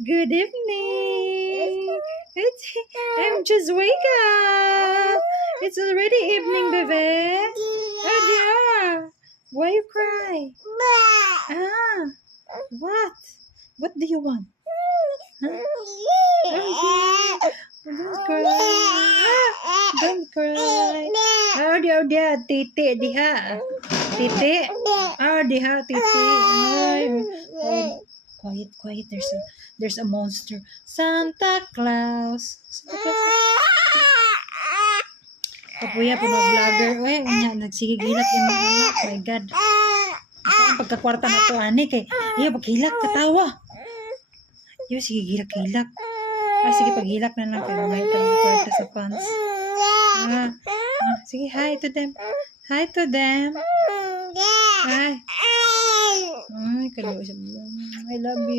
Good evening. It's I'm just wake up. It's already evening, baby. Oh dear. Why you cry? Ah. What? What do you want? Huh? Don't cry. Don't cry. Oh, dia dia titik diha. Titik. Oh, titik. Ay. Oh, quiet, quiet. There's a there's a monster. Santa Claus. Santa Claus. Kapuya pa mga vlogger. Uy, unya, nagsigigilak yung mga anak. My God. Asa ang pagkakwarta na to, ani, kay, iya, paghilak, katawa. Iyo, sige, gilak-gilak. Ay, sige, paghilak na lang, kay may kang kwarta sa pants. Ah, ah, sige, hi to them. Hi to them. Hi. Ay, kalo, I love you.